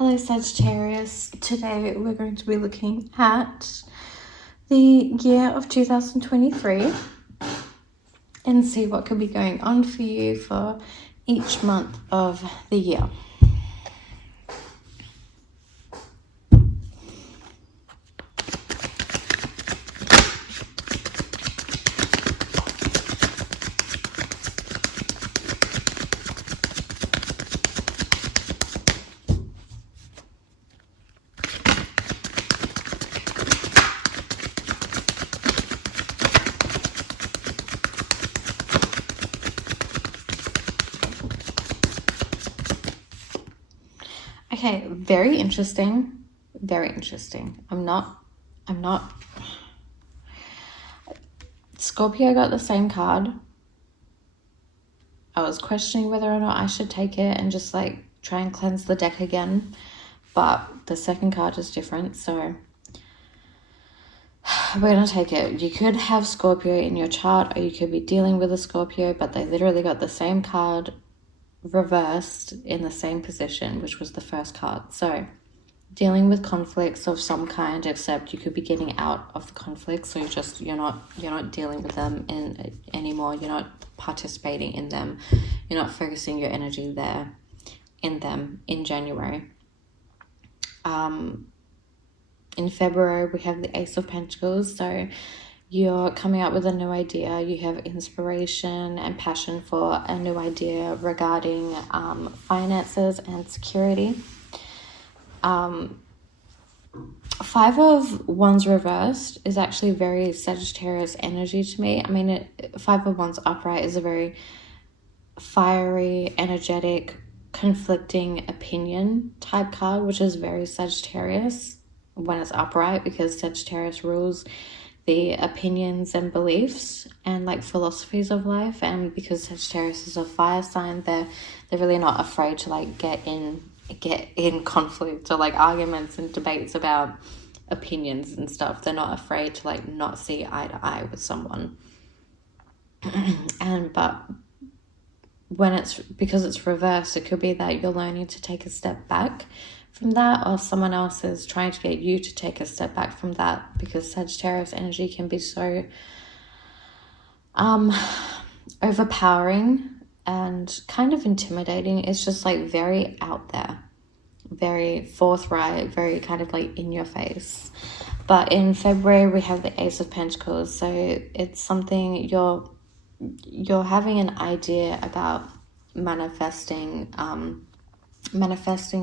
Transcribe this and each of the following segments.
Hello Sagittarius, today we're going to be looking at the year of 2023 and see what could be going on for you for each month of the year. Okay, very interesting. I'm not Scorpio got the same card. I was questioning whether or not I should take it and just like try and cleanse the deck again, but the second card is different, so we're gonna take it. You could have Scorpio in your chart, or you could be dealing with a Scorpio, but they literally got the same card reversed in the same position, which was the first card. So dealing with conflicts of some kind, except you could be getting out of the conflict, so you're not dealing with them anymore. You're not participating in them. You're not focusing your energy there in them in January. In February we have the Ace of Pentacles, so you're coming up with a new idea. You have inspiration and passion for a new idea regarding finances and security. Five of Wands reversed is actually very Sagittarius energy to me. I mean, Five of Wands upright is a very fiery, energetic, conflicting opinion type card, which is very Sagittarius when it's upright, because Sagittarius rules the opinions and beliefs and like philosophies of life, and because Sagittarius is a fire sign, they're really not afraid to like get in conflict or like arguments and debates about opinions and stuff. They're not afraid to like not see eye to eye with someone. But because it's reversed, it could be that you're learning to take a step back from that, or someone else is trying to get you to take a step back from that, because Sagittarius energy can be so overpowering and kind of intimidating. It's just like very out there, very forthright, very kind of like in your face. But in February we have the Ace of Pentacles, so it's something you're having an idea about manifesting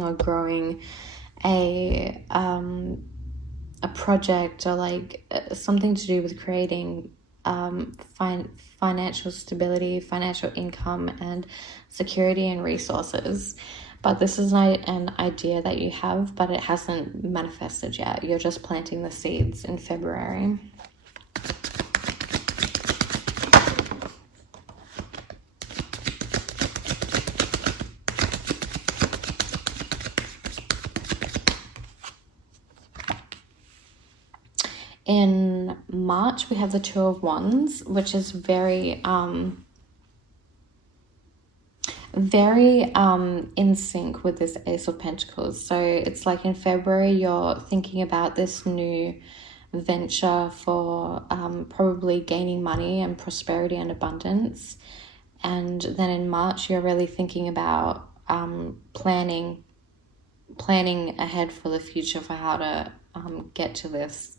or growing a project, or like something to do with creating financial stability, financial income, and security and resources. But this is an idea that you have, but it hasn't manifested yet. You're just planting the seeds in February. In March, we have the Two of Wands, which is very in sync with this Ace of Pentacles. So it's like in February, you're thinking about this new venture for probably gaining money and prosperity and abundance. And then in March, you're really thinking about planning ahead for the future for how to get to this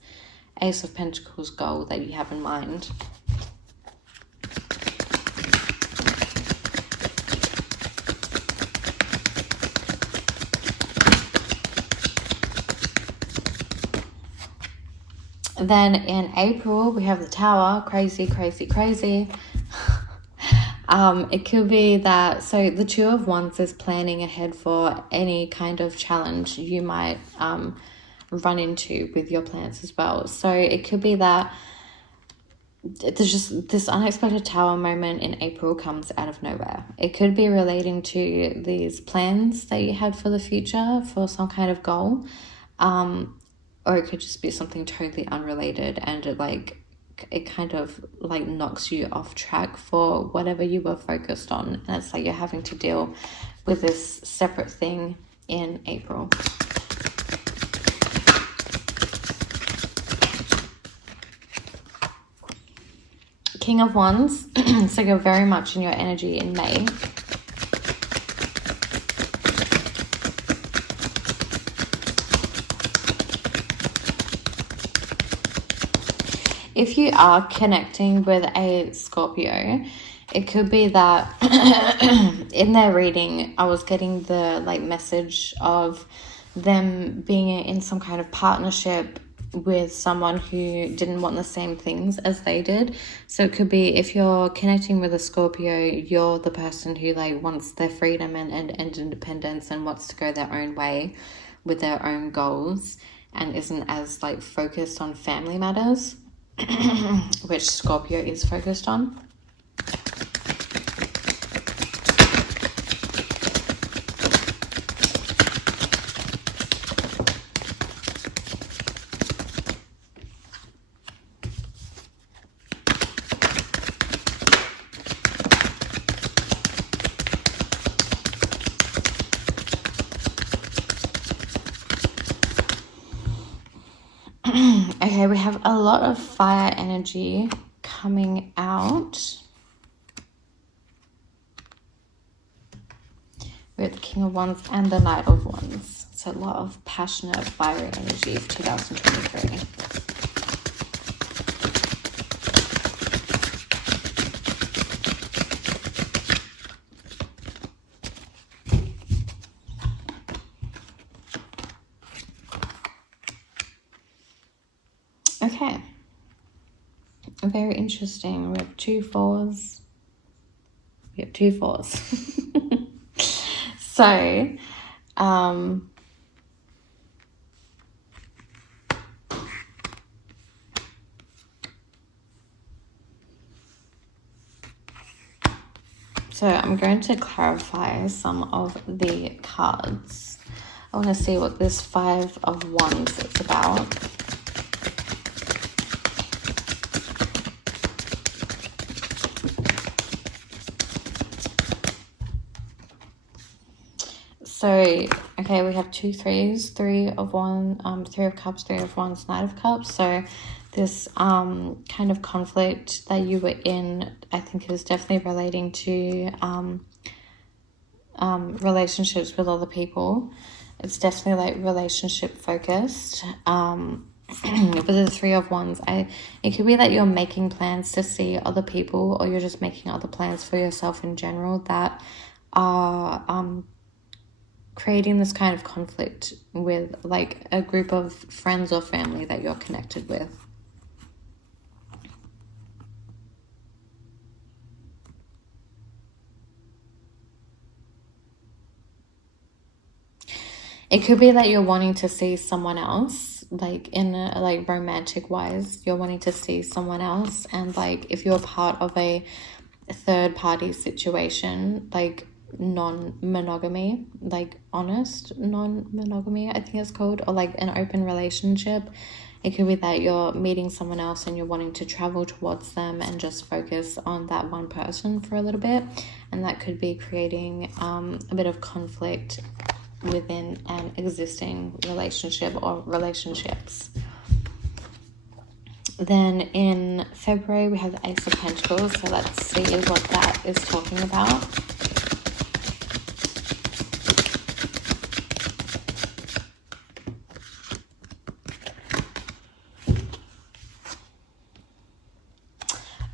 Ace of Pentacles goal that you have in mind. Then in April we have the Tower. Crazy. It could be that, so the Two of Wands is planning ahead for any kind of challenge you might run into with your plans as well. So it could be that there's just this unexpected Tower moment in April comes out of nowhere. It could be relating to these plans that you had for the future for some kind of goal, or it could just be something totally unrelated, and it kind of like knocks you off track for whatever you were focused on, and it's like you're having to deal with this separate thing in April. King of Wands, so you're very much in your energy in May. If you are connecting with a Scorpio, it could be that in their reading, I was getting the message of them being in some kind of partnership with someone who didn't want the same things as they did. So it could be, if you're connecting with a Scorpio, you're the person who wants their freedom and independence and wants to go their own way with their own goals and isn't as focused on family matters, which Scorpio is focused on. Okay, we have a lot of fire energy coming out. We have the King of Wands and the Knight of Wands. So a lot of passionate, fiery energy for 2023. Okay, very interesting. We have two fours. So, I'm going to clarify some of the cards. I want to see what this Five of Wands is about. So, okay, we have two threes, Three of Cups, Three of Wands, Knight of Cups. So this kind of conflict that you were in, I think, is definitely relating to relationships with other people. It's definitely relationship focused. With the Three of Wands, it could be that you're making plans to see other people, or you're just making other plans for yourself in general that are creating this kind of conflict with a group of friends or family that you're connected with. It could be that you're wanting to see someone else, in a romantic wise. You're wanting to see someone else, and if you're part of a third party situation, non-monogamy, honest non-monogamy, I think it's called, or an open relationship. It could be that you're meeting someone else and you're wanting to travel towards them and just focus on that one person for a little bit, and that could be creating a bit of conflict within an existing relationship or relationships. Then in February, we have the Ace of Pentacles. So let's see what that is talking about.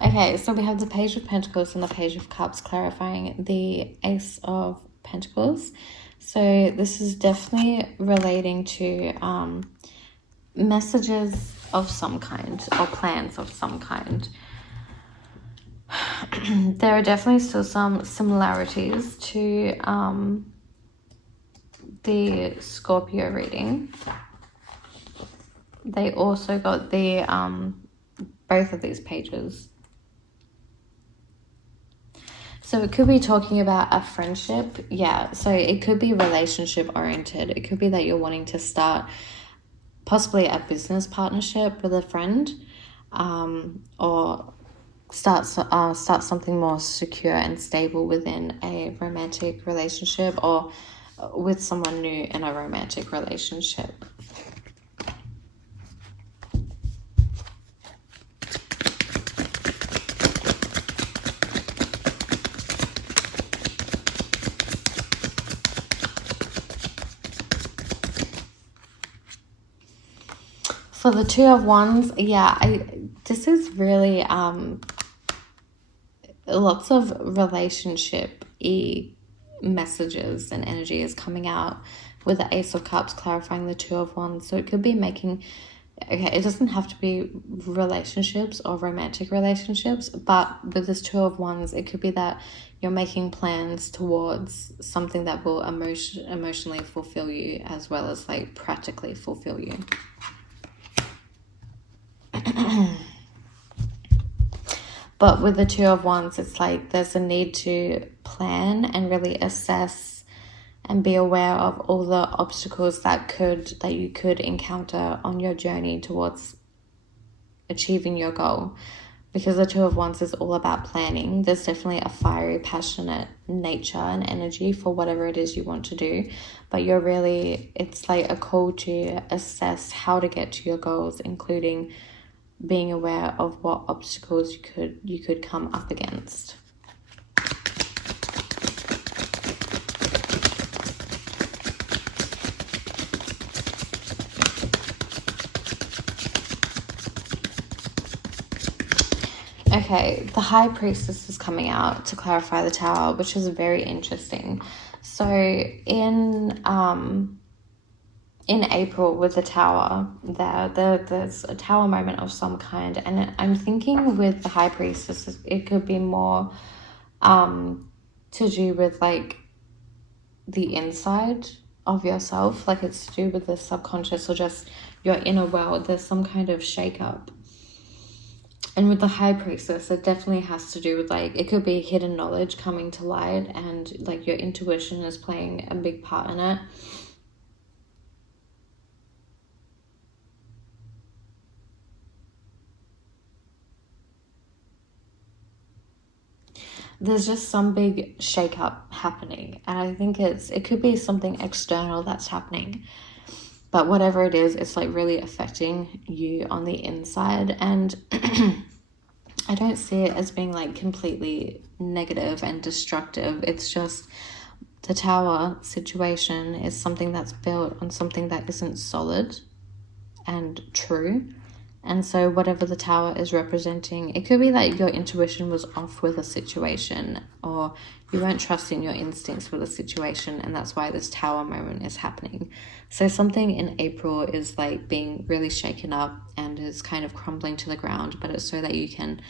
Okay, so we have the Page of Pentacles and the Page of Cups, clarifying the Ace of Pentacles. So this is definitely relating to messages of some kind or plans of some kind. There are definitely still some similarities to the Scorpio reading. They also got the both of these pages. So it could be talking about a friendship. Yeah, so it could be relationship oriented. It could be that you're wanting to start possibly a business partnership with a friend, or start something more secure and stable within a romantic relationship, or with someone new in a romantic relationship. For the Two of Wands, yeah, this is really lots of relationship messages and energy is coming out with the Ace of Cups clarifying the Two of Wands. So it could be making, okay, it doesn't have to be relationships or romantic relationships, but with this Two of Wands, it could be that you're making plans towards something that will emotionally fulfill you, as well as like practically fulfill you. But with the Two of Wands, it's like there's a need to plan and really assess and be aware of all the obstacles that you could encounter on your journey towards achieving your goal. Because the Two of Wands is all about planning. There's definitely a fiery, passionate nature and energy for whatever it is you want to do. But it's like a call to assess how to get to your goals, including being aware of what obstacles you could come up against. Okay, the High Priestess is coming out to clarify the Tower, which is very interesting. So in April with the Tower, there's a Tower moment of some kind, and I'm thinking with the High Priestess, it could be more to do with like the inside of yourself, like it's to do with the subconscious or just your inner world. There's some kind of shake-up. And with the High Priestess, it definitely has to do with like, it could be hidden knowledge coming to light, and like your intuition is playing a big part in it. There's just some big shake-up happening, and I think it could be something external that's happening, but whatever it is, it's like really affecting you on the inside. And I don't see it as being like completely negative and destructive. It's just the Tower situation is something that's built on something that isn't solid and true. And so whatever the Tower is representing, it could be that your intuition was off with a situation, or you weren't trusting your instincts with a situation, and that's why this Tower moment is happening. So something in April is like being really shaken up and is kind of crumbling to the ground, but it's so that you can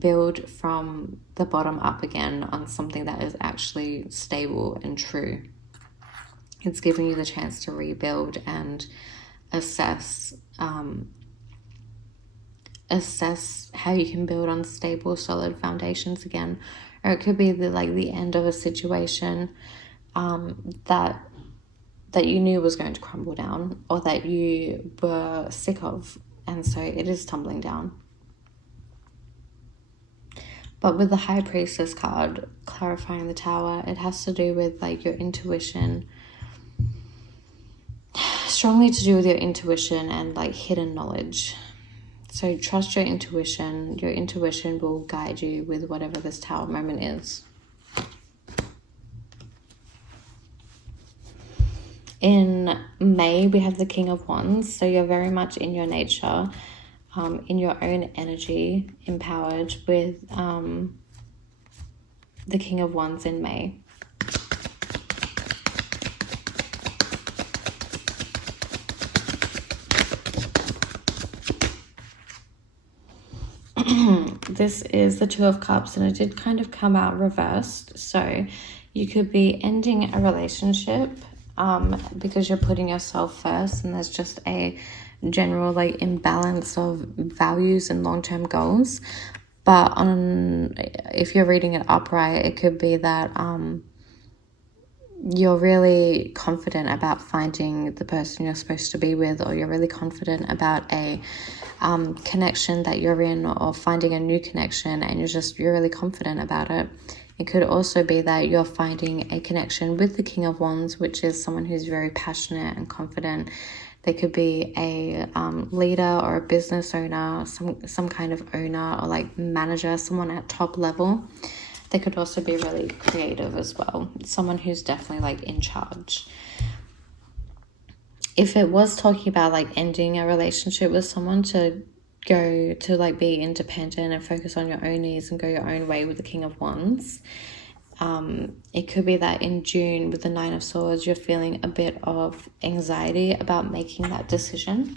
build from the bottom up again on something that is actually stable and true. It's giving you the chance to rebuild and assess how you can build on stable, solid foundations again. Or it could be the end of a situation that you knew was going to crumble down, or that you were sick of, and so it is tumbling down. But with the High Priestess card clarifying the Tower, it has to do with like your intuition, strongly to do with your intuition and like hidden knowledge. So trust your intuition. Your intuition will guide you with whatever this Tower moment is. In May, we have the King of Wands. So you're very much in your nature, in your own energy, empowered with the King of Wands in May. This is the Two of Cups, and it did kind of come out reversed. So you could be ending a relationship because you're putting yourself first, and there's just a general like imbalance of values and long-term goals. But if you're reading it upright, it could be that you're really confident about finding the person you're supposed to be with, or you're really confident about a connection that you're in, or finding a new connection, and you're really confident about it. It could also be that you're finding a connection with the King of Wands, which is someone who's very passionate and confident. They could be a leader or a business owner, some kind of owner or like manager, someone at top level. They could also be really creative as well. Someone who's definitely like in charge. If it was talking about like ending a relationship with someone, to go to like be independent and focus on your own needs and go your own way with the King of Wands. It could be that in June with the Nine of Swords, you're feeling a bit of anxiety about making that decision.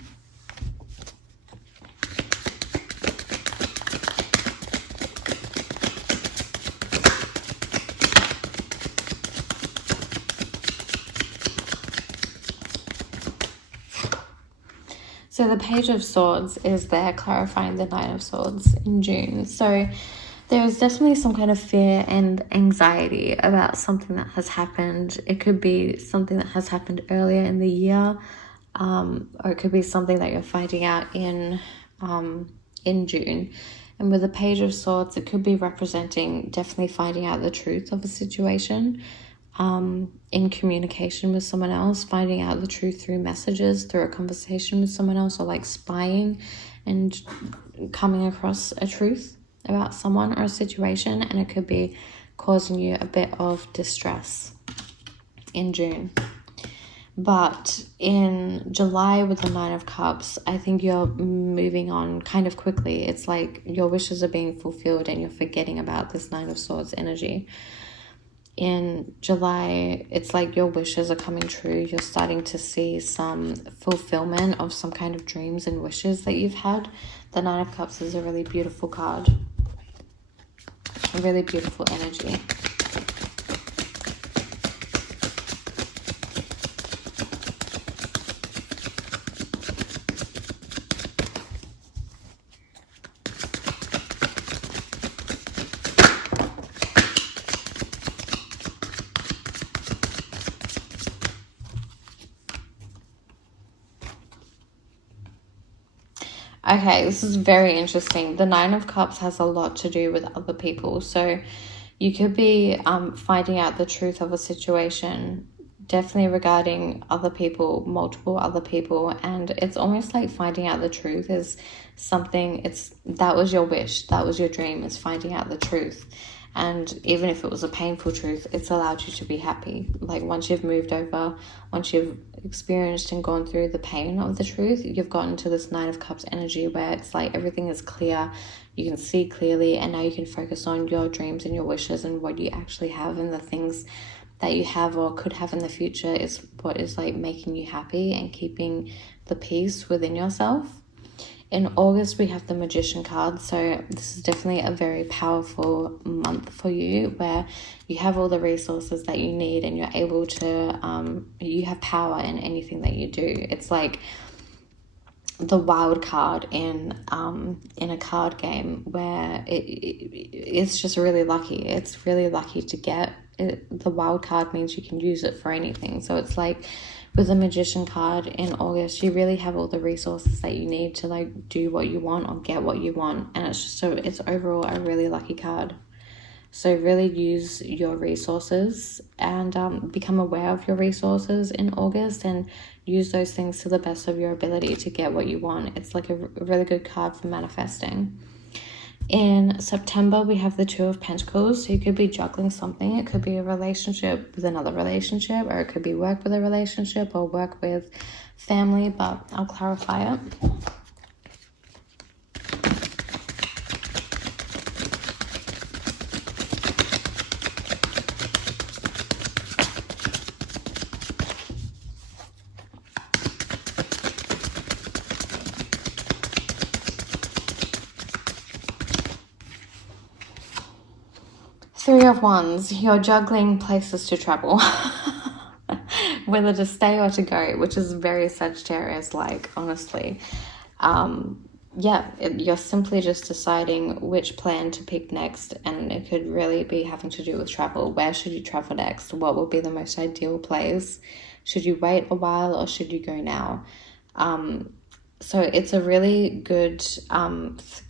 So the Page of Swords is there clarifying the Nine of Swords in June. So there's definitely some kind of fear and anxiety about something that has happened. It could be something that has happened earlier in the year, or it could be something that you're finding out in June. And with the Page of Swords, it could be representing definitely finding out the truth of a situation, in communication with someone else, finding out the truth through messages, through a conversation with someone else, or like spying and coming across a truth about someone or a situation. And it could be causing you a bit of distress in June. But in July with the Nine of Cups, I think you're moving on kind of quickly. It's like your wishes are being fulfilled and you're forgetting about this Nine of Swords energy. In July, it's like your wishes are coming true. You're starting to see some fulfillment of some kind of dreams and wishes that you've had. The Nine of Cups is a really beautiful card. A really beautiful energy. Okay, this is very interesting. The Nine of Cups has a lot to do with other people. So you could be finding out the truth of a situation, definitely regarding other people, multiple other people. And it's almost like finding out the truth is something, that was your wish, that was your dream, is finding out the truth. And even if it was a painful truth, it's allowed you to be happy. Like once you've moved over, once you've experienced and gone through the pain of the truth, you've gotten to this Nine of Cups energy where it's like everything is clear, you can see clearly, and now you can focus on your dreams and your wishes and what you actually have, and the things that you have or could have in the future is what is like making you happy and keeping the peace within yourself. In August, we have the Magician card. So this is definitely a very powerful month for you where you have all the resources that you need and you're able to, you have power in anything that you do. It's like the wild card in a card game where it's just really lucky. It's really lucky to get it. The wild card means you can use it for anything. So it's like with the Magician card in August, you really have all the resources that you need to like do what you want or get what you want. And it's just it's overall a really lucky card. So really use your resources and become aware of your resources in August and use those things to the best of your ability to get what you want. It's like a really good card for manifesting. In September, we have the Two of Pentacles. So you could be juggling something. It could be a relationship with another relationship, or it could be work with a relationship or work with family, but I'll clarify it. Three of Wands, you're juggling places to travel, whether to stay or to go, which is very Sagittarius-like, honestly. You're simply just deciding which plan to pick next, and it could really be having to do with travel. Where should you travel next? What would be the most ideal place? Should you wait a while or should you go now? So it's a really good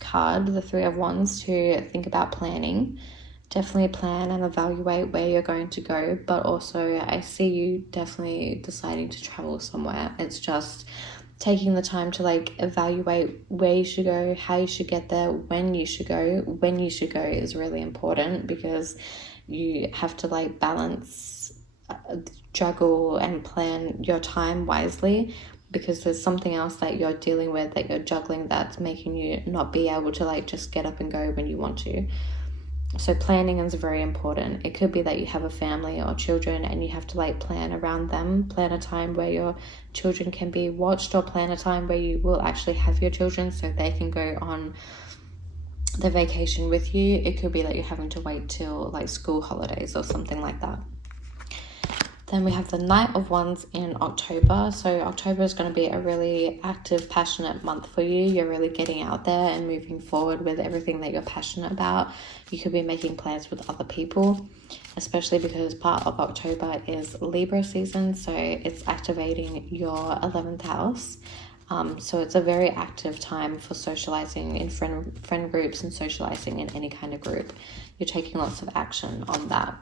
card, the Three of Wands, to think about planning. definitely plan and evaluate where you're going to go, but also I see you definitely deciding to travel somewhere. It's just taking the time to like evaluate where you should go, how you should get there, when you should go. When you should go is really important, because you have to like balance, juggle and plan your time wisely, because there's something else that you're dealing with, that you're juggling, that's making you not be able to like just get up and go when you want to. So planning is very important. It could be that you have a family or children and you have to like plan around them, plan a time where your children can be watched, or plan a time where you will actually have your children so they can go on the vacation with you. It could be that you're having to wait till like school holidays or something like that. Then we have the Knight of Wands in October. So October is going to be a really active, passionate month for you. You're really getting out there and moving forward with everything that you're passionate about. You could be making plans with other people, especially because part of October is Libra season. So it's activating your 11th house. So it's a very active time for socializing in friend groups and socializing in any kind of group. You're taking lots of action on that.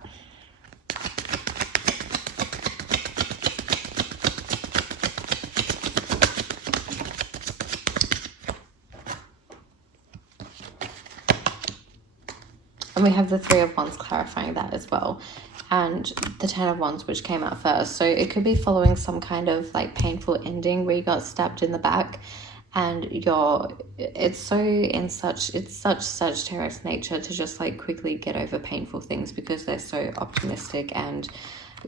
And we have the Three of Wands clarifying that as well. And the Ten of Wands, which came out first. So it could be following some kind of like painful ending where you got stabbed in the back, and it's such Sagittarius nature to just like quickly get over painful things, because they're so optimistic and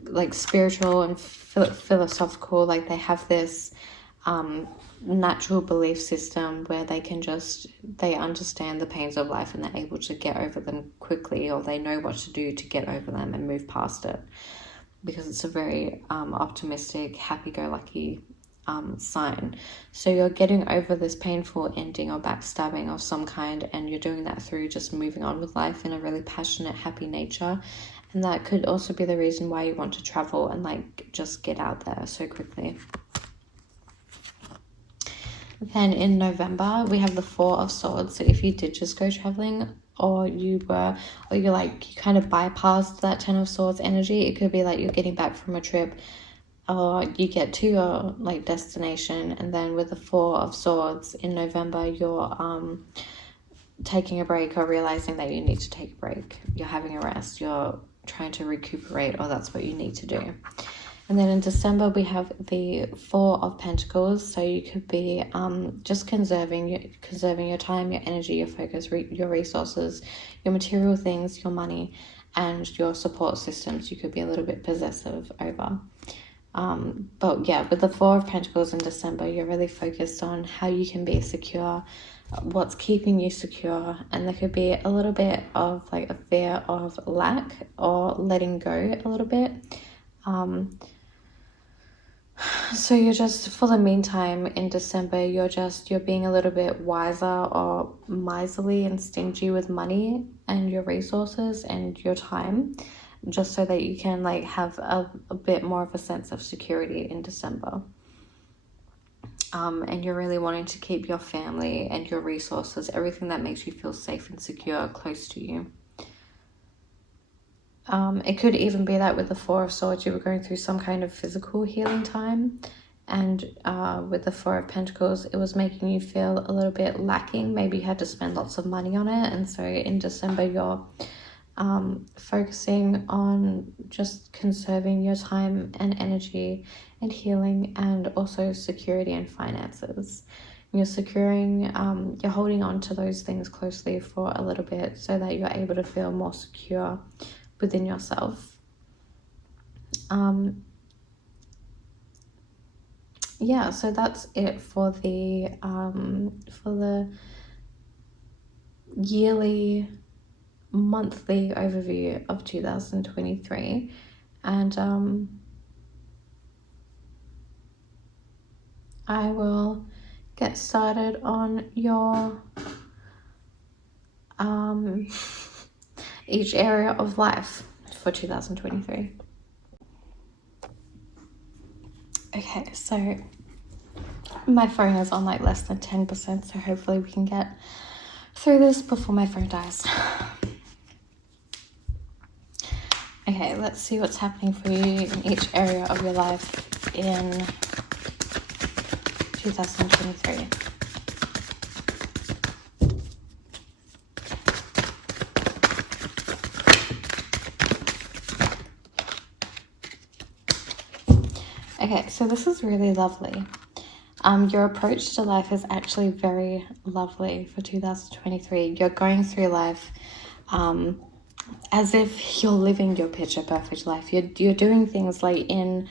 like spiritual and philosophical. Like they have this natural belief system where they understand the pains of life and they're able to get over them quickly, or they know what to do to get over them and move past it, because it's a very optimistic, happy-go-lucky sign. So you're getting over this painful ending or backstabbing of some kind, and you're doing that through just moving on with life in a really passionate, happy nature. And that could also be the reason why you want to travel and like just get out there so quickly. Then in November, we have the Four of Swords. So if you did just go traveling, or you kind of bypassed that Ten of Swords energy, it could be like you're getting back from a trip, or you get to your like destination, and then with the Four of Swords in November, you're taking a break, or realizing that you need to take a break. You're having a rest, you're trying to recuperate, or that's what you need to do. And then in December, we have the Four of Pentacles. So you could be just conserving your time, your energy, your focus, your resources, your material things, your money, and your support systems. You could be a little bit possessive over. But yeah, with the Four of Pentacles in December, you're really focused on how you can be secure, what's keeping you secure, and there could be a little bit of like a fear of lack or letting go a little bit. So you're just, for the meantime, in December, you're being a little bit wiser or miserly and stingy with money and your resources and your time, just so that you can like have a bit more of a sense of security in December. And you're really wanting to keep your family and your resources, everything that makes you feel safe and secure, close to you. It could even be that with the Four of Swords, you were going through some kind of physical healing time. And with the Four of Pentacles, it was making you feel a little bit lacking. Maybe you had to spend lots of money on it. And so in December, you're focusing on just conserving your time and energy and healing, and also security and finances. You're holding on to those things closely for a little bit so that you're able to feel more secure within yourself. Yeah, so that's it for the yearly monthly overview of 2023. And I will get started on your each area of life for 2023. Okay, so my phone is on like less than 10%, so hopefully we can get through this before my phone dies. Okay, let's see what's happening for you in each area of your life in 2023. Okay, so this is really lovely. Your approach to life is actually very lovely for 2023. You're going through life as if you're living your picture perfect life. You're doing things like in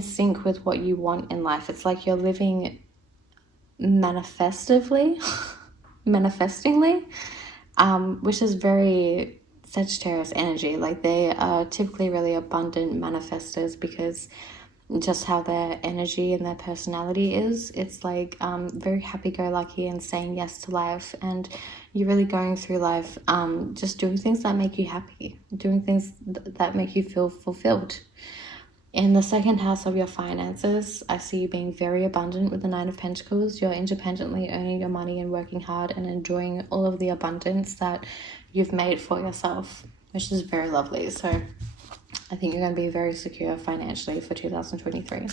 sync with what you want in life. It's like you're living manifestingly, which is very Sagittarius energy. Like they are typically really abundant manifestors because just how their energy and their personality is. It's like very happy-go-lucky and saying yes to life, and you're really going through life just doing things that make you happy, doing things that make you feel fulfilled. In the second house of your finances, I see you being very abundant with the Nine of Pentacles. You're independently earning your money and working hard and enjoying all of the abundance that you've made for yourself, which is very lovely. So I think you're going to be very secure financially for 2023.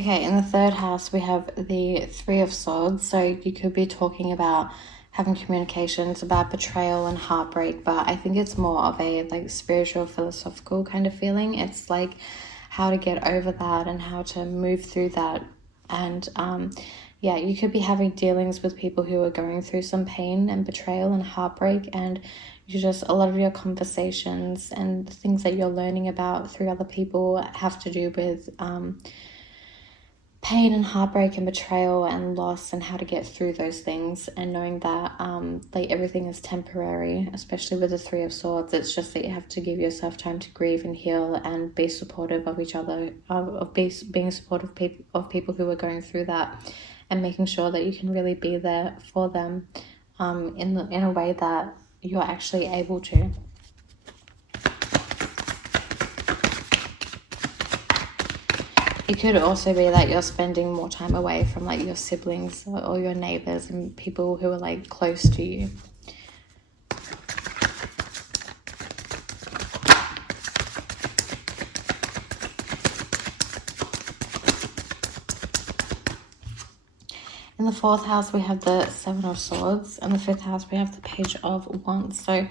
Okay, in the third house, we have the Three of Swords. So you could be talking about having communications about betrayal and heartbreak, but I think it's more of a like spiritual, philosophical kind of feeling. It's like how to get over that and how to move through that. And yeah, you could be having dealings with people who are going through some pain and betrayal and heartbreak, and you just, a lot of your conversations and things that you're learning about through other people have to do with pain and heartbreak and betrayal and loss, and how to get through those things, and knowing that like everything is temporary, especially with the Three of Swords. It's just that you have to give yourself time to grieve and heal and be supportive of each other, being supportive of people who are going through that, and making sure that you can really be there for them in a way that you're actually able to. It could also be that you're spending more time away from like your siblings or your neighbors and people who are like close to you. In the fourth house, we have the Seven of Swords. In the fifth house, we have the Page of Wands. So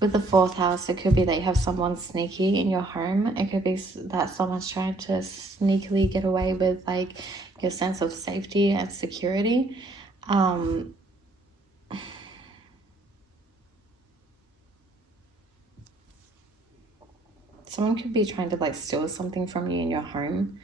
with the fourth house, it could be that you have someone sneaky in your home. It could be that someone's trying to sneakily get away with like your sense of safety and security. Someone could be trying to like steal something from you in your home.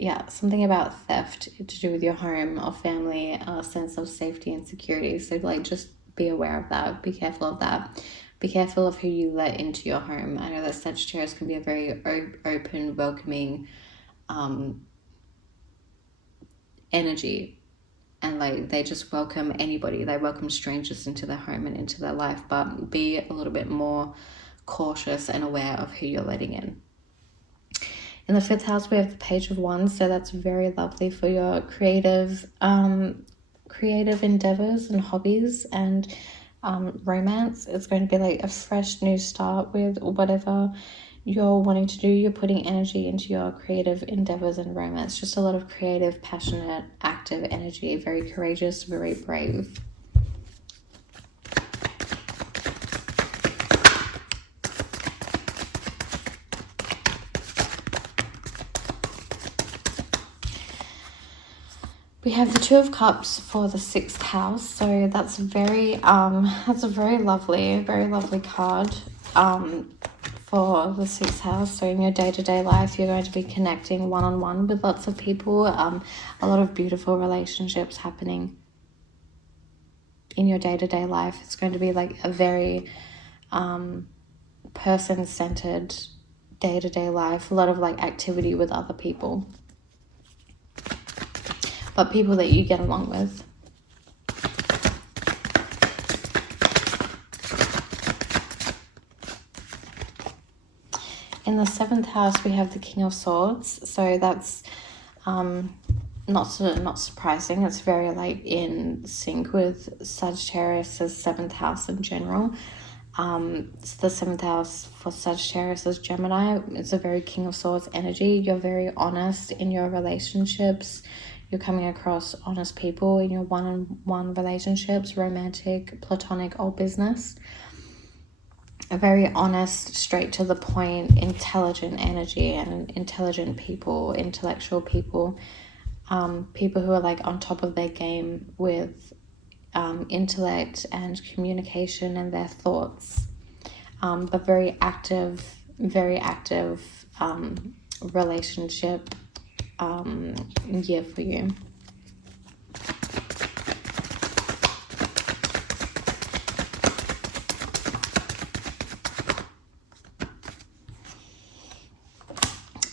Yeah, something about theft to do with your home or family, a sense of safety and security. So like just be aware of that. Be careful of that. Be careful of who you let into your home. I know that Sagittarius can be a very open, welcoming energy. And like they just welcome anybody. They welcome strangers into their home and into their life. But be a little bit more cautious and aware of who you're letting in. In the fifth house, we have the Page of Wands, so that's very lovely for your creative endeavors and hobbies and romance. It's going to be like a fresh new start with whatever you're wanting to do. You're putting energy into your creative endeavors and romance. Just a lot of creative, passionate, active energy, very courageous, very brave. We have the Two of Cups for the sixth house, so that's a very lovely card for the sixth house. So in your day-to-day life, you're going to be connecting one-on-one with lots of people, a lot of beautiful relationships happening in your day-to-day life. It's going to be like a very person-centered day-to-day life, a lot of like activity with other people, but people that you get along with. In the 7th house, we have the King of Swords. So that's not surprising. It's very like in sync with Sagittarius's 7th house in general. It's the 7th house for Sagittarius is Gemini. It's a very King of Swords energy. You're very honest in your relationships. You're coming across honest people in your one-on-one relationships, romantic, platonic, or business. A very honest, straight to the point, intelligent energy, and intelligent people, intellectual people, people who are like on top of their game with intellect and communication and their thoughts, but very active relationship year for you.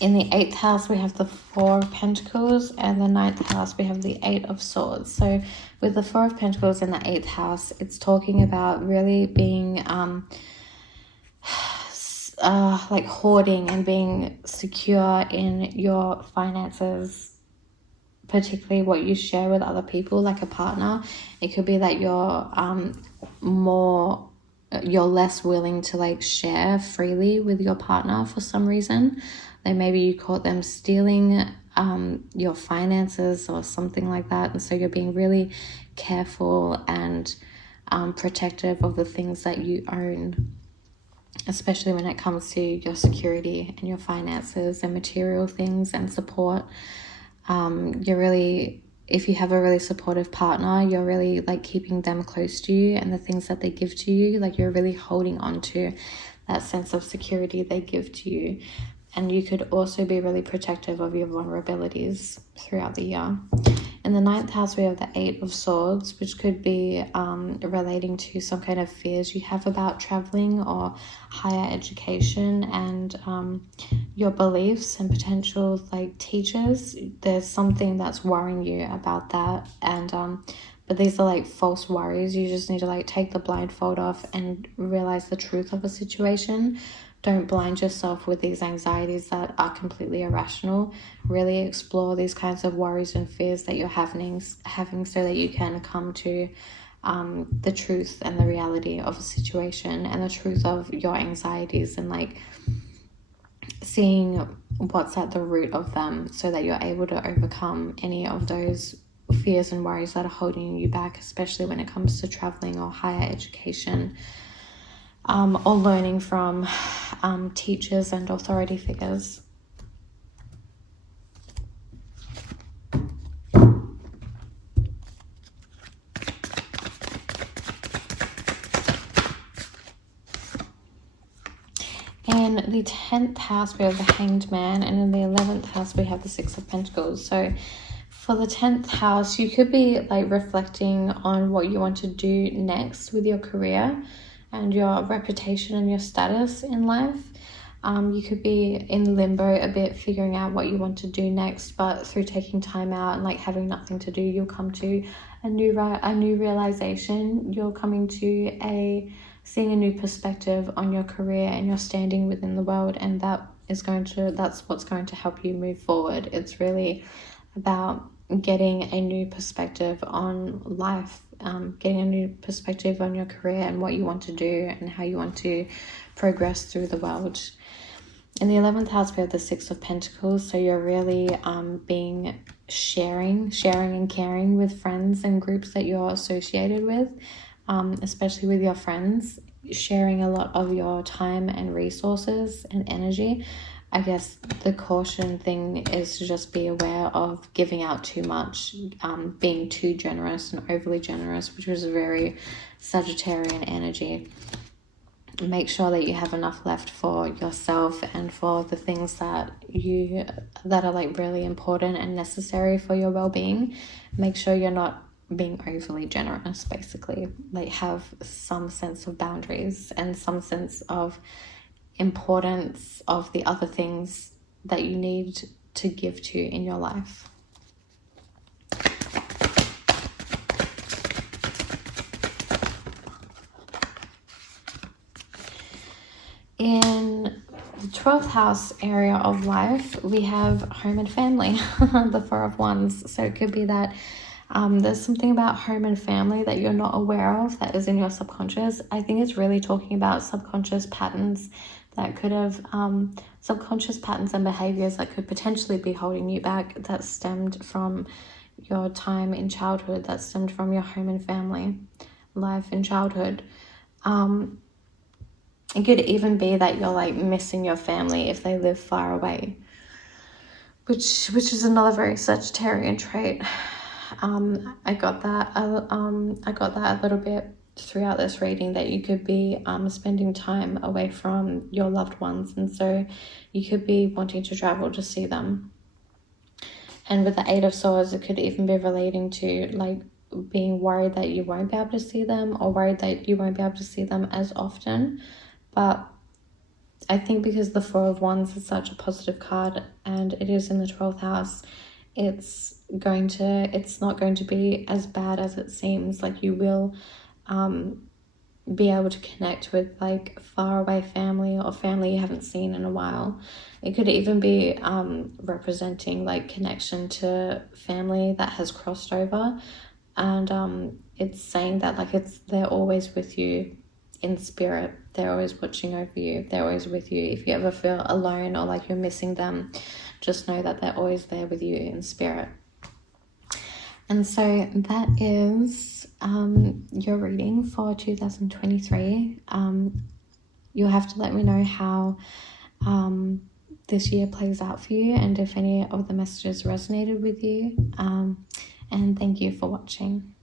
In the 8th house, we have the 4 of Pentacles, and the 9th house, we have the 8 of Swords. So with the 4 of Pentacles in the 8th house, it's talking about really being like hoarding and being secure in your finances, particularly what you share with other people, like a partner. It could be that you're less willing to like share freely with your partner for some reason. Like maybe you caught them stealing your finances or something like that, and so you're being really careful and protective of the things that you own, especially when it comes to your security and your finances and material things and support. You're really, if you have a really supportive partner, you're really like keeping them close to you, and the things that they give to you, like you're really holding on to that sense of security they give to you. And you could also be really protective of your vulnerabilities throughout the year. In the 9th house, we have the 8 of Swords, which could be relating to some kind of fears you have about traveling or higher education, and your beliefs and potential like teachers. There's something that's worrying you about that, and but these are like false worries. You just need to like take the blindfold off and realize the truth of a situation. Don't blind yourself with these anxieties that are completely irrational. Really explore these kinds of worries and fears that you're having so that you can come to the truth and the reality of a situation, and the truth of your anxieties, and like seeing what's at the root of them, so that you're able to overcome any of those fears and worries that are holding you back, especially when it comes to traveling or higher education, or learning from teachers and authority figures. In the 10th house, we have the Hanged Man, and in the 11th house, we have the 6 of Pentacles. So for the 10th house, you could be like reflecting on what you want to do next with your career and your reputation and your status in life. You could be in limbo a bit, figuring out what you want to do next, but through taking time out and like having nothing to do, you'll come to a new realization. You're coming to seeing a new perspective on your career and your standing within the world, and that's what's going to help you move forward. It's really about getting a new perspective on life, getting a new perspective on your career and what you want to do and how you want to progress through the world. In the 11th house, we have the 6 of Pentacles. So you're really being sharing and caring with friends and groups that you're associated with, especially with your friends, sharing a lot of your time and resources and energy. I guess the caution thing is to just be aware of giving out too much, being too generous and overly generous, which is a very Sagittarian energy. Make sure that you have enough left for yourself and for the things that are like really important and necessary for your well-being. Make sure you're not being overly generous, basically. Like have some sense of boundaries and some sense of importance of the other things that you need to give to in your life. In the 12th house area of life, we have home and family, the Four of Wands. So it could be that there's something about home and family that you're not aware of that is in your subconscious. I think it's really talking about subconscious patterns that could have, subconscious patterns and behaviors that could potentially be holding you back, that stemmed from your time in childhood, that stemmed from your home and family life in childhood. It could even be that you're like missing your family if they live far away, which is another very Sagittarian trait. I got that a little bit throughout this reading, that you could be spending time away from your loved ones, and so you could be wanting to travel to see them. And with the Eight of Swords, it could even be relating to like being worried that you won't be able to see them, or worried that you won't be able to see them as often. But I think because the Four of Wands is such a positive card and it is in the 12th house, it's not going to be as bad as it seems. Like you will be able to connect with like far away family or family you haven't seen in a while. It could even be representing like connection to family that has crossed over, and it's saying that like they're always with you in spirit. They're always watching over you. They're always with you. If you ever feel alone or like you're missing them, just know that they're always there with you in spirit. And so that is your reading for 2023. You'll have to let me know how this year plays out for you, and if any of the messages resonated with you. And thank you for watching.